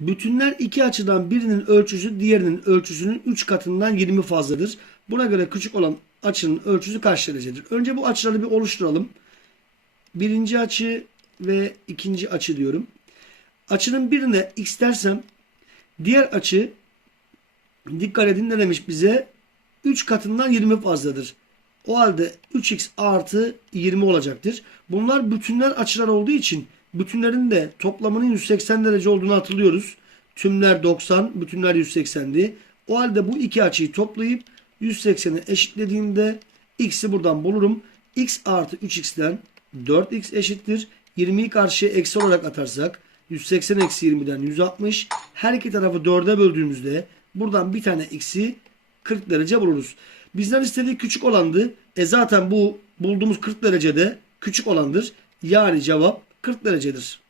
Bütünler iki açıdan birinin ölçüsü diğerinin ölçüsünün 3 katından 20 fazladır. Buna göre küçük olan açının ölçüsü kaç derecedir? Önce bu açıları bir oluşturalım. Birinci açı ve ikinci açı diyorum. Açının birine x dersem diğer açı dikkat edin ne demiş bize? 3 katından 20 fazladır. O halde 3x artı 20 olacaktır. Bunlar bütünler açılar olduğu için bütünlerin de toplamının 180 derece olduğunu hatırlıyoruz. Tümler 90, bütünler 180'di. O halde bu iki açıyı toplayıp 180'i eşitlediğimde x'i buradan bulurum. x artı 3x'ten 4x eşittir. 20'yi karşıya eksi olarak atarsak 180 eksi 20'den 160. Her iki tarafı 4'e böldüğümüzde buradan bir tane x'i 40 derece buluruz. Bizden istediği küçük olandı. E zaten bu bulduğumuz 40 derecede küçük olandır. Yani cevap 40 derecedir.